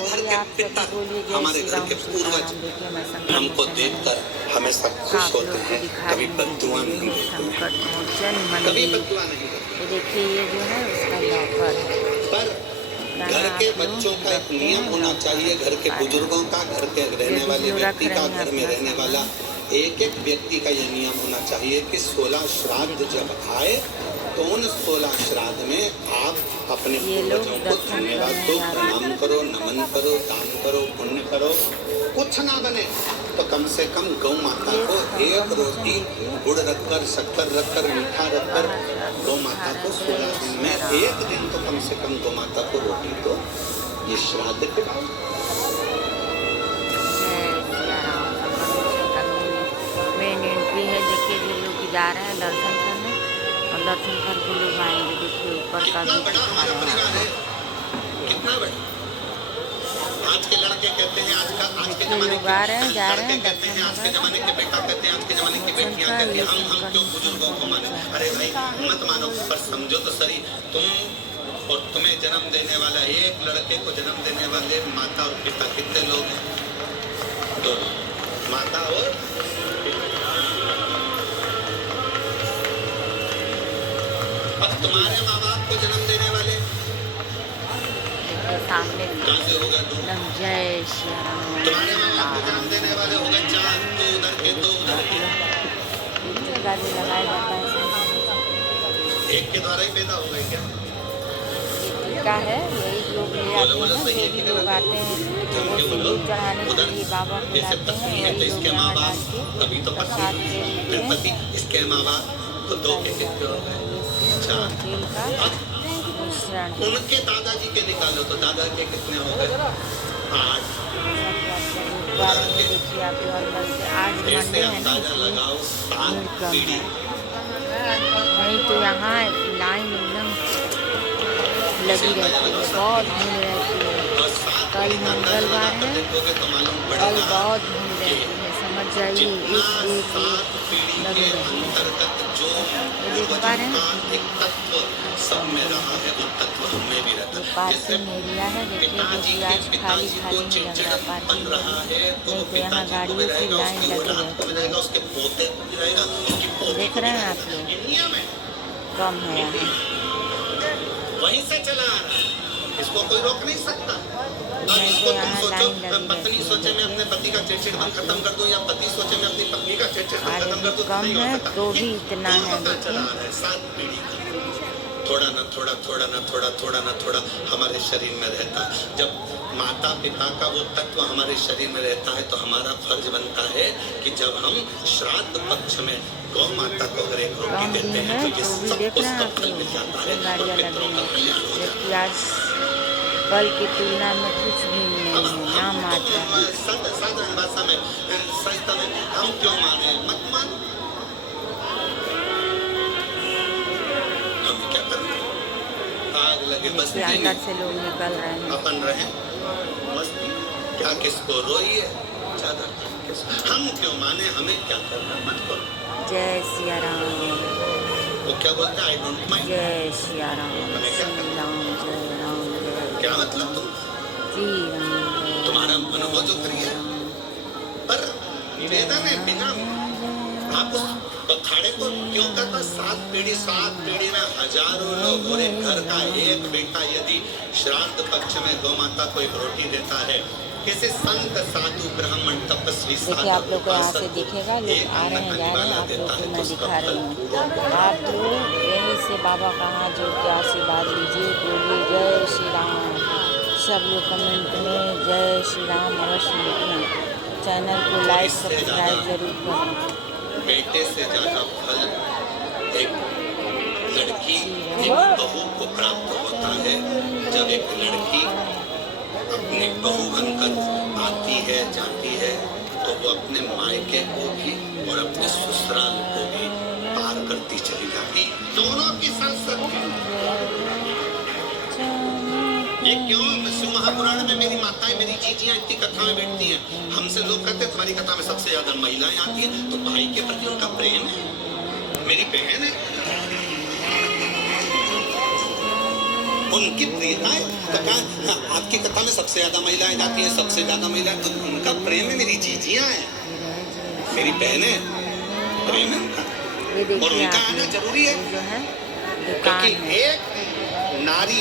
घर के पितर, हमारे घर के पूर्वज हमको देखकर हमेशा खुश होते हैं, कभी बद्दुआ नहीं देते, कभी बद्दुआ नहीं देते। देखिए ये जो है उसका लॉकर है। पर घर के बच्चों का एक नियम होना चाहिए, घर के बुजुर्गों का, घर के रहने वाले व्यक्ति का, घर में रहने वाला एक एक व्यक्ति का यह नियम होना चाहिए कि 16 श्राद्ध जब आए तो उन 16 श्राद्ध में आप अपने पूर्वजों को धन्यवाद दो, प्रणाम करो, नमन करो, दान करो, पुण्य करो। कुछ ना बने तो कम से कम गौ माता को एक रोटी गुड़ रखकर, शक्कर रखकर, मीठा रखकर गौ माता को 16 दिन में एक दिन तो कम से कम गौ माता को रोटी दो। ये श्राद्ध के बाद मेन एंट्री है। देखिए ये लोग जा रहे हैं दर्शन करने और दर्शन करके लोग आएंगे। देखिए ऊपर का भी दिखा रहे हैं। कितना बड़ा आज के लड़के कहते हैं, आज के जमाने लोग आ रहे हैं, जा रहे हैं कहते हैं, आज के जमाने के बेटा कहते हैं, आज के जमाने की बेटियां कहती हैं हम क्यों बुजुर्गों को माने। अरे भाई मत मानो, पर समझो तो सही, तुम और तुम्हें जन्म देने वाला, एक लड़के को जन्म देने वाले माता और पिता कितने लोग हैं? दोनों, माता और अब तुम्हारे माँ बाप को जन्म देने वाले सामने कहाँ से होगा? एकदम जय श्री राम। तुम्हारे माँ बाप को जन्म देने वाले होगा चार, दो उधर के, दो उधर के, टीका भी लगाया जाता है। एक के द्वारा ही पैदा हो गए क्या? टीका है, यही लोग ले आते हैं, जो भी लोग आते हैं वो सिंदूर चढ़ाने के लिए बाबा को लाते हैं। वही लोग यहाँ डाल के अभी तो प्रसाद दे देते पति, इसके माँ बाप तो दो के कितने हो गए? चार। तेल का मिश्रण है। उनके दादाजी के निकालो तो दादा के कितने हो गए? 8। देखिए आप जो अंदर से आज मंडे है ना, लगाओ 7 पीढ़ी। नहीं तो यहाँ लाइन एकदम लगी रहती है, बहुत भीड़ रहती है। कल मंगलवार है, कल बहुत भीड़ रहती है, समझ जाइए। एक लगी रहती है। ये देख पा रहे हैं, सब में रहा है वो तत्व हमें भी रहता है। पार्किंग एरिया है। देखिए जो आज खाली खाली नहीं लग रहा पार्किंग, नहीं तो यहाँ गाड़ियों की लाइन लगी रहती है। उसके पोते भी रहेगा, देख रहे हैं आप लोग, कम है यहाँ। वहीं से चला आ रहा है, इसको कोई रोक नहीं सकता। अब इसको तुम सोचो, पत्नी सोचे मैं अपने पति का चिड़चिड़पन खत्म कर दूं, या पति सोचे मैं अपनी पत्नी का चिड़चिड़पन खत्म कर दूं, कम नहीं हो है सकता। तो भी इतना है। चला आ रहा है 7 पीढ़ी का। थोड़ा ना थोड़ा, थोड़ा ना थोड़ा, थोड़ा ना थोड़ा हमारे शरीर में रहता है। जब माता पिता का वो तत्व हमारे शरीर में रहता है तो हमारा फर्ज बनता है कि जब हम श्राद्ध पक्ष में गौ माता को अगर एक रोटी देते हैं तो ये सब उसका फल मिल जाता है और पितरों का कल्याण हो जाता है। आज कल की तुलना में कुछ भी नहीं है, ना मात्रा है। साधारण भाषा में संस्था में हम क्यों माने? मत मान, हम क्या करें? आग लगे बस अंदर से लोग निकल रहे हैं। अपन रहे मस्ती, क्या किसको रोइए, ज्यादा हम क्यों माने, हमें क्या करना, मत करो। जय सिया राम। वो क्या बोलते हैं? I don't mind. जय सिया राम, श्री राम, जय राम, जय क्या मतलब तुम श्री राम, तुम्हारा अनुभव जो करिए, पर वेदन है बिना आप उस अखाड़े को क्यों करता? 7 पीढ़ी में हजारों लोग और एक घर का एक बेटा यदि श्राद्ध पक्ष में गौ माता को एक रोटी देता है, किसी संत साधु ब्राह्मण तपस्वी देखिए आप लोग को यहाँ से दिखेगा, लोग आ रहे हैं जा रहे हैं, आप लोग को मैं दिखा रही हूँ। आप लोग यहीं से बाबा का हाथ जोड़ के आशीर्वाद लीजिए, बोलिए जय श्री राम। सब लोग कमेंट में जय श्री राम अवश्य लिखें। चैनल को लाइक सब्सक्राइब जरूर करें। बेटे से ज्यादा फल एक लड़की, एक बहू को प्राप्त होता है। जब एक लड़की अपनी बहू बनकर आती है, जाती है, तो वो अपने मायके को भी और अपने ससुराल को भी पार करती चली जाती। दोनों की संस्कृति ये क्यों? शिव महापुराण में मेरी माताएं, मेरी जीजियां इतनी कथा में बैठती हैं, हमसे लोग कहते हैं तुम्हारी कथा में सबसे ज्यादा महिलाएं आती हैं, तो भाई के प्रति उनका प्रेम है, मेरी बहन है। उनकी प्रियताएं तो क्या आपकी कथा में सबसे ज्यादा महिलाएं जाती हैं, सबसे ज्यादा महिलाएं, तो उनका प्रेम है, मेरी जीजियां हैं, मेरी बहनें, प्रेम है उनका। ये और देखिए उनका आप आना लोग, जरूरी है, ये जो है क्योंकि दुकान है। एक नारी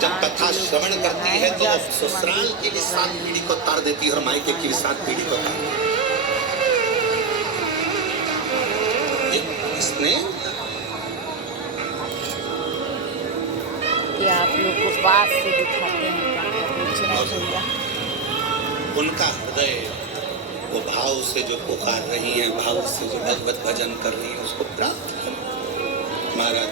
जब कथा श्रवण करती है तो ससुराल की भी 7 पीढ़ी को तार देती है और मायके की भी 7 पीढ़ी को तार देती है। इसने ये आप लोग को पास से दिखाते हैं भैया। उनका हृदय वो भाव से जो पुकार रही है, भाव से जो भगवत भजन कर रही है, उसको प्राप्त महाराज